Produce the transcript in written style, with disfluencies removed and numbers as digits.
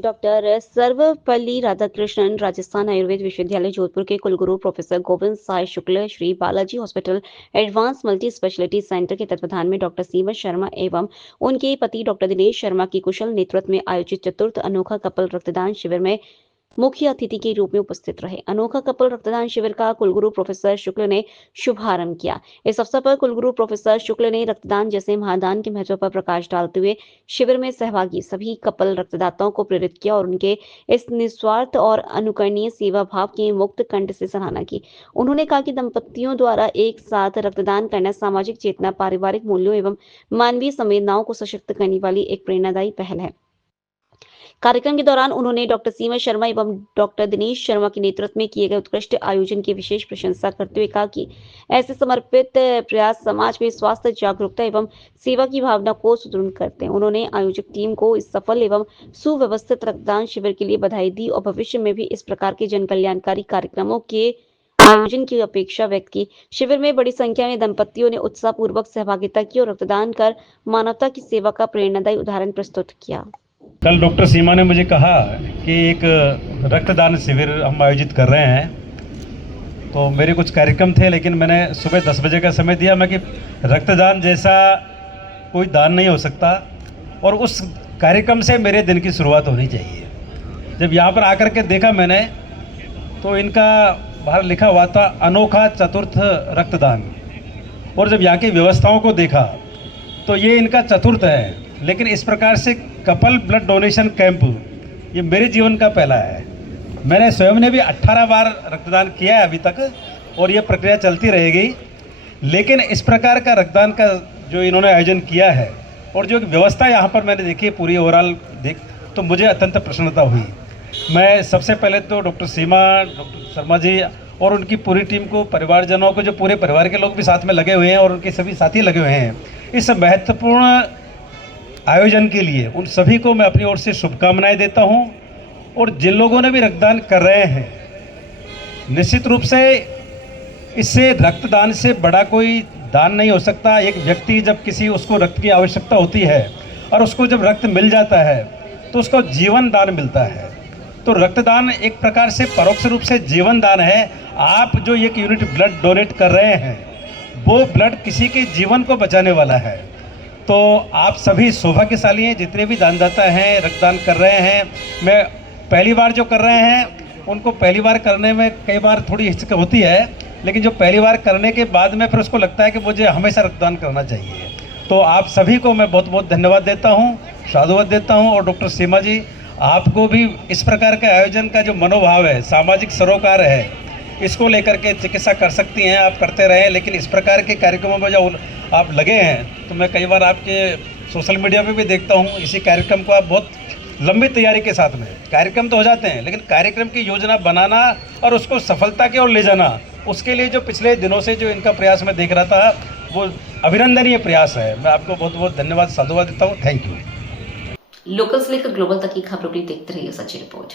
Doctor Sarvepalli Radhakrishnan Rajasthan Ayurveda विश्वविद्यालय जोधपुर के कुलगुरु professor Govind Sai Shukla Shri Balaji hospital advance multi speciality centre के तत्वाधान में डॉक्टर सीमा शर्मा एवं उनके पति डॉक्टर दिनेश शर्मा की कुशल नेतृत्व में आयोजित चतुर्थ अनोखा कपल रक्तदान शिविर में मुख्य अतिथि के रूप में उपस्थित रहे। अनोखा कपल रक्तदान शिविर का कुलगुरु प्रोफेसर शुक्ल ने शुभारंभ किया। इस अवसर पर कुलगुरु प्रोफेसर शुक्ल ने रक्तदान जैसे महादान के महत्व पर प्रकाश डालते हुए शिविर में सहभागी सभी कपल रक्तदाताओं को प्रेरित किया और उनके इस निस्वार्थ और अनुकरणीय सेवा भाव की मुक्त कंठ से सराहना की। उन्होंने कहा कि दंपतियों द्वारा एक साथ रक्तदान करना सामाजिक चेतना, पारिवारिक मूल्यों एवं मानवीय संवेदनाओं को सशक्त करने वाली एक प्रेरणादायी पहल है। कार्यक्रम के दौरान उन्होंने डॉक्टर सीमा शर्मा एवं डॉक्टर दिनेश शर्मा के नेतृत्व में किए गए उत्कृष्ट आयोजन की विशेष प्रशंसा करते हुए कहा कि ऐसे समर्पित प्रयास समाज में स्वास्थ्य जागरूकता एवं सेवा की भावना को सुदृढ़ करते हैं। उन्होंने आयोजक टीम को इस सफल एवं सुव्यवस्थित रक्तदान शिविर के लिए बधाई दी और भविष्य में भी इस प्रकार के जन कल्याणकारी कार्यक्रमों के आयोजन की अपेक्षा व्यक्त की। शिविर में बड़ी संख्या में दंपतियों ने उत्साहपूर्वक सहभागिता की और रक्तदान कर मानवता की सेवा का प्रेरणादायी उदाहरण प्रस्तुत किया। कल डॉक्टर सीमा ने मुझे कहा कि एक रक्तदान शिविर हम आयोजित कर रहे हैं, तो मेरे कुछ कार्यक्रम थे लेकिन मैंने सुबह 10 बजे का समय दिया मैं कि रक्तदान जैसा कोई दान नहीं हो सकता और उस कार्यक्रम से मेरे दिन की शुरुआत होनी चाहिए। जब यहाँ पर आकर के देखा मैंने तो इनका बाहर लिखा हुआ था अनोखा चतुर्थ रक्तदान, और जब यहाँ की व्यवस्थाओं को देखा तो ये इनका चतुर्थ है। लेकिन इस प्रकार से कपल ब्लड डोनेशन कैंप ये मेरे जीवन का पहला है। मैंने स्वयं ने भी 18 बार रक्तदान किया है अभी तक और ये प्रक्रिया चलती रहेगी। लेकिन इस प्रकार का रक्तदान का जो इन्होंने आयोजन किया है और जो व्यवस्था यहाँ पर मैंने देखी है पूरी ओवरऑल तो मुझे अत्यंत प्रसन्नता हुई। मैं सबसे पहले तो डॉक्टर सीमा, डॉक्टर शर्मा जी और उनकी पूरी टीम को, परिवारजनों को, जो पूरे परिवार के लोग भी साथ में लगे हुए हैं और उनके सभी साथी लगे हुए हैं इस महत्वपूर्ण आयोजन के लिए, उन सभी को मैं अपनी ओर से शुभकामनाएं देता हूं। और जिन लोगों ने भी रक्तदान कर रहे हैं, निश्चित रूप से इससे रक्तदान से बड़ा कोई दान नहीं हो सकता। एक व्यक्ति जब किसी उसको रक्त की आवश्यकता होती है और उसको जब रक्त मिल जाता है तो उसको जीवन दान मिलता है। तो रक्तदान एक प्रकार से परोक्ष रूप से जीवन दान है। आप जो एक यूनिट ब्लड डोनेट कर रहे हैं वो ब्लड किसी के जीवन को बचाने वाला है। तो आप सभी सौभाग्यशाली हैं जितने भी दानदाता हैं, रक्तदान कर रहे हैं। मैं पहली बार जो कर रहे हैं उनको पहली बार करने में कई बार थोड़ी हिचक होती है, लेकिन जो पहली बार करने के बाद में फिर उसको लगता है कि मुझे हमेशा रक्तदान करना चाहिए। तो आप सभी को मैं बहुत बहुत धन्यवाद देता हूँ, साधुवाद देता हूँ। और डॉक्टर सीमा जी, आपको भी इस प्रकार के आयोजन का जो मनोभाव है, सामाजिक सरोकार है, इसको लेकर के चिकित्सा कर सकती हैं, आप करते रहें। लेकिन इस प्रकार के कार्यक्रमों में जो आप लगे हैं तो मैं कई बार आपके सोशल मीडिया पे भी देखता हूँ इसी कार्यक्रम को आप बहुत लंबी तैयारी के साथ में, कार्यक्रम तो हो जाते हैं लेकिन कार्यक्रम की योजना बनाना और उसको सफलता की ओर ले जाना, उसके लिए जो पिछले दिनों से जो इनका प्रयास मैं देख रहा था वो अभिनंदनीय प्रयास है। मैं आपको बहुत बहुत धन्यवाद, साधुवाद देता हूँ। Thank you. लोकल से लेकर ग्लोबल तक की खबरों के लिए देखते रहिए सच्ची रिपोर्ट।